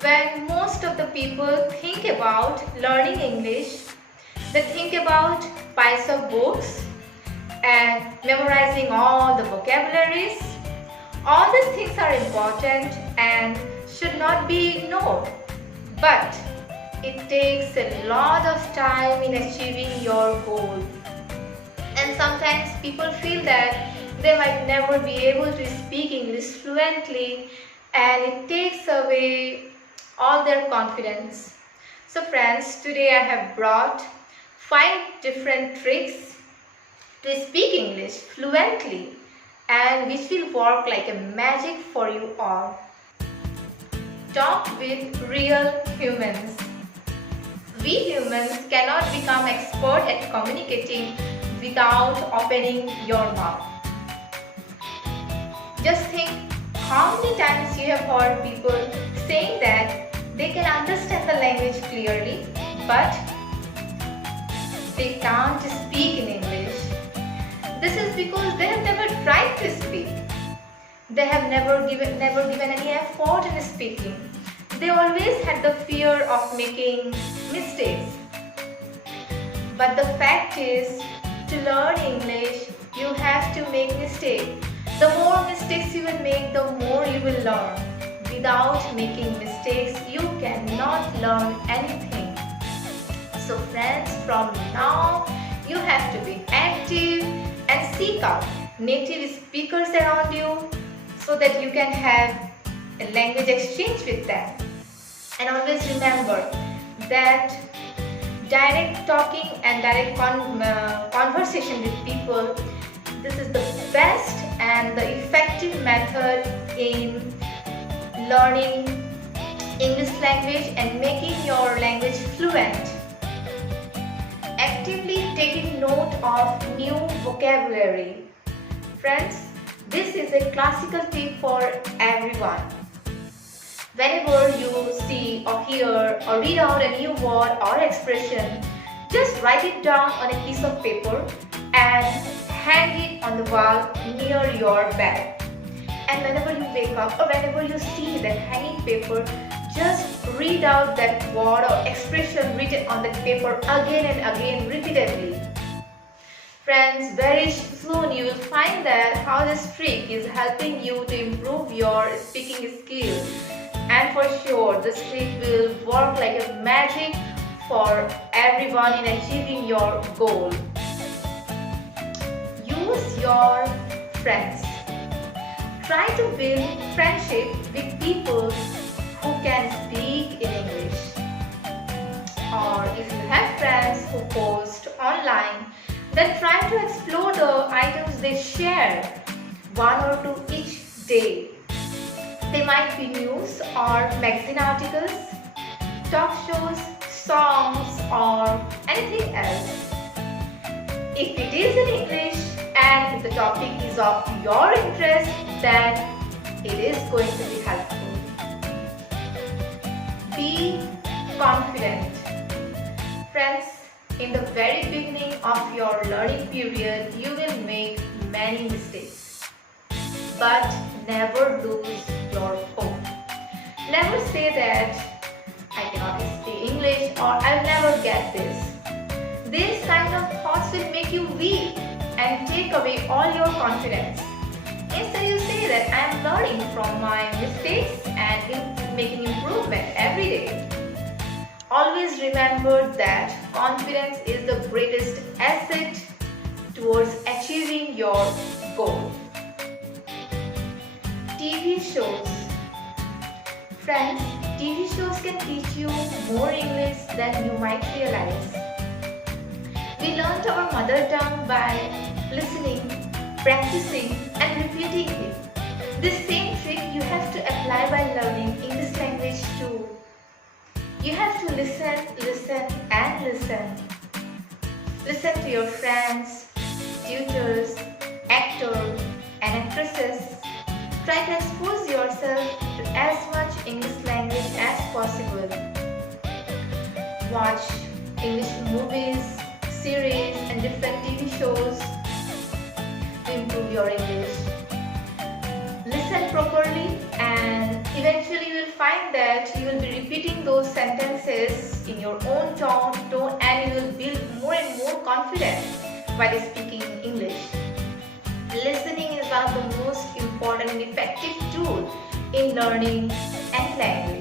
When most of the people think about learning English, they think about piles of books and memorizing all the vocabularies. All these things are important and should not be ignored. But it takes a lot of time in achieving your goal. And sometimes people feel that they might never be able to speak English fluently, and it takes away all their confidence. So friends, today I have brought 5 different tricks to speak English fluently and which will work like a magic for you all. Talk with real humans. We humans cannot become expert at communicating without opening your mouth. Just think how many times you have heard people saying that they can understand the language clearly, but they can't speak in English. This is because they have never tried to speak. They have never given any effort in speaking. They always had the fear of making mistakes. But the fact is, to learn English, you have to make mistakes. The more mistakes you will make, the more you will learn. Without making mistakes, you cannot learn anything. So friends, from now, you have to be active and seek out native speakers around you so that you can have a language exchange with them. And always remember that direct talking and direct conversation with people, this is the best and the effective method in learning English language and making your language fluent. Actively taking note of new vocabulary. Friends, this is a classical tip for everyone. Whenever you see or hear or read out a new word or expression, just write it down on a piece of paper and hang it on the wall near your bed. And whenever you wake up or whenever you see that hanging paper, just read out that word or expression written on the paper again and again repeatedly. Friends, very soon you will find that how this trick is helping you to improve your speaking skills. And for sure, this trick will work like a magic for everyone in achieving your goal. Use your friends. Try to build friendship with people who can speak in English. Or if you have friends who post online, then try to explore the items they share, 1 or 2 each day. They might be news or magazine articles, talk shows, songs, or anything else. If it is in English and if the topic is of your interest, then it is going to be helpful. Be confident. Friends, in the very beginning of your learning period, you will make many mistakes. But never lose your hope. Never say that I cannot speak English or I'll never get this. These kind of thoughts will make you weak and take away all your confidence. Instead, you say that I am learning from my mistakes and making improvement every day. Always remember that confidence is the greatest asset towards achieving your goal. TV shows. Friends, TV shows can teach you more English than you might realize. We learned our mother tongue by listening, practicing, and repeating it. This same trick you have to apply by learning English language too. You have to listen, and listen. Listen to your friends, tutors, actors, and actresses. Try to expose yourself to as much English language as possible. Watch English movies, series, and different TV shows to improve your English. Listen properly and eventually you will find that you will be repeating those sentences in your own tone and you will build more and more confidence while speaking English. Listening is one of the most important and effective tools in learning any language.